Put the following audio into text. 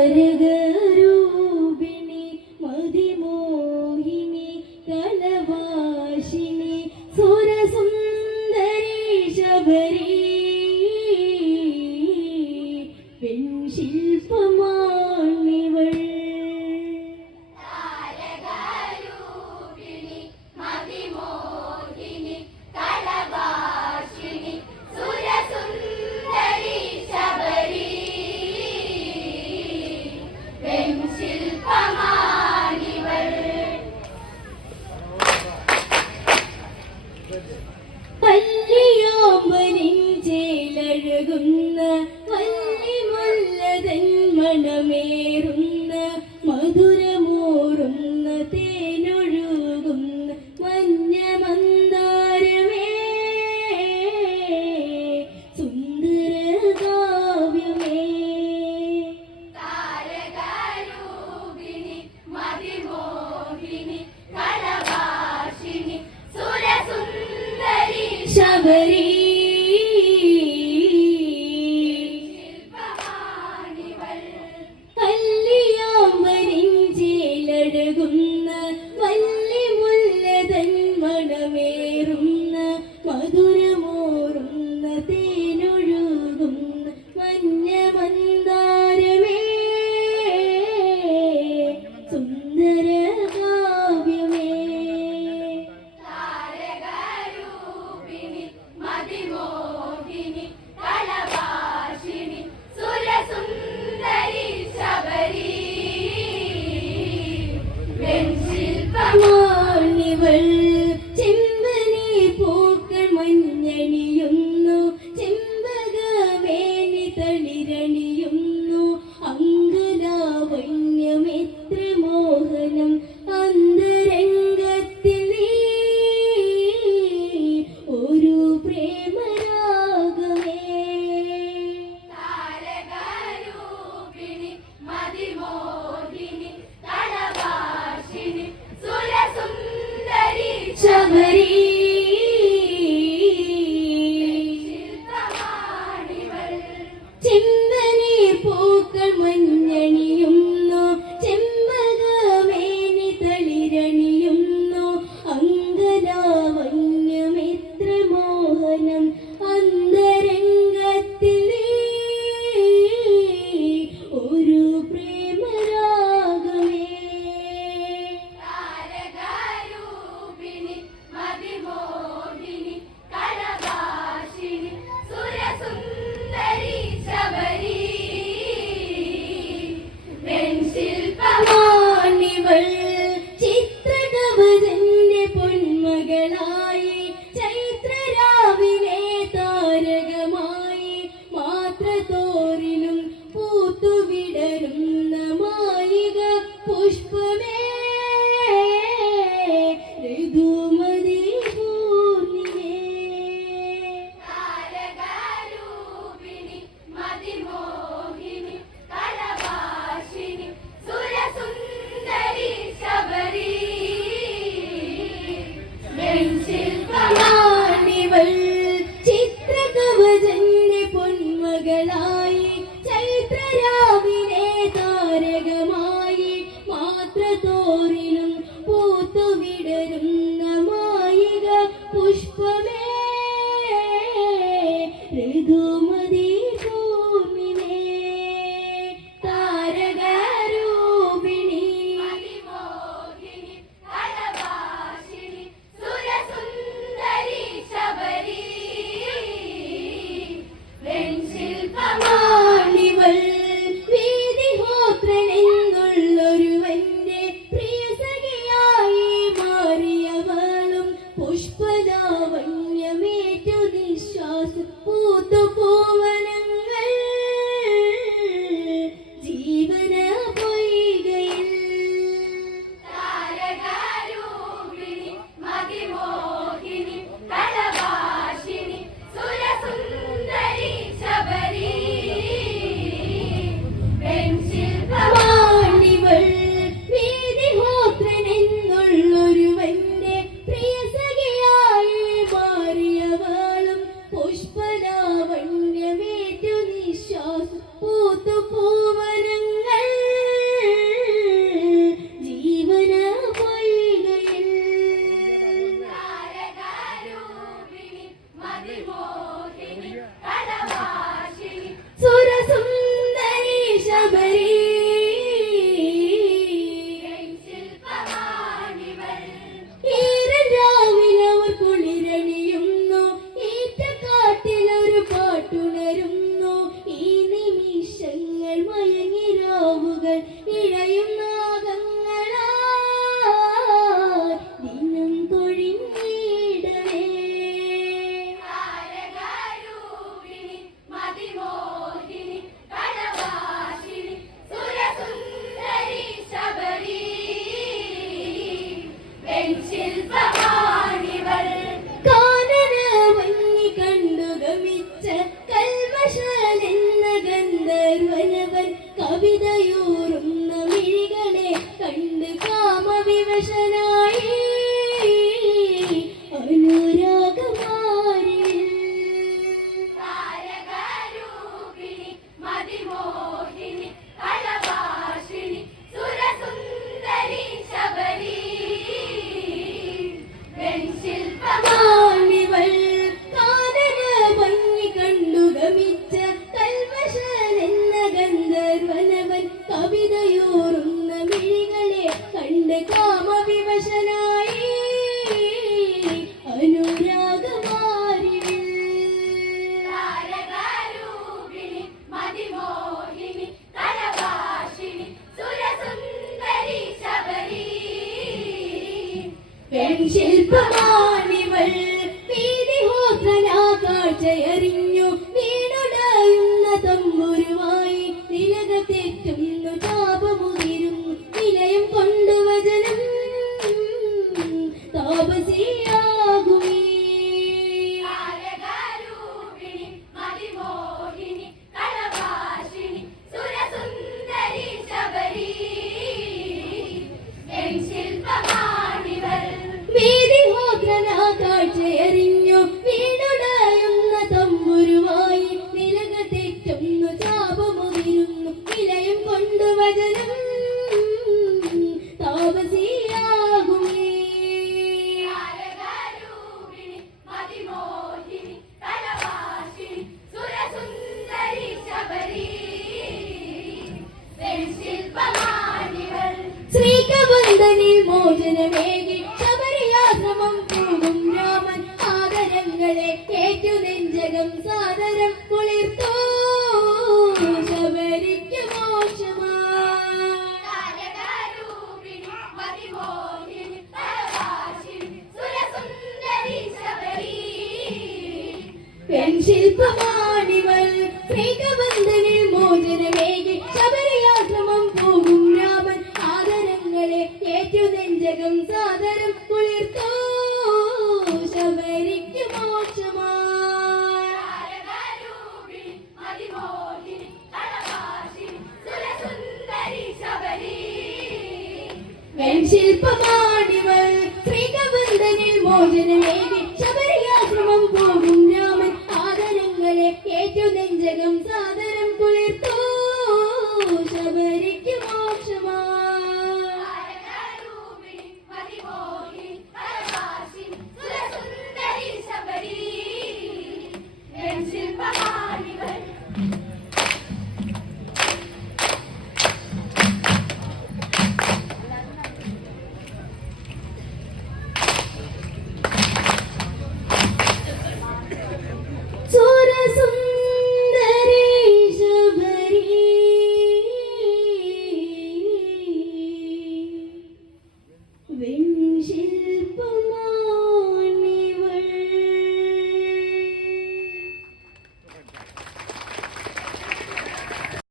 താരകരൂപിണി one അടുക്കൽ പെൺശില്പമാണിവൾ. മോചനമേകി തിലകം സാദരം കുളിർത്തോ ശബരിക്ക് ശില്പമാണിവൾ ശ്രീകബന്ധനിൽ മോചനമേകി ശബരിയാശ്രമം പോകും രാമൻ. ആദരങ്ങളെ ഏറ്റവും നെഞ്ചകം സാധനം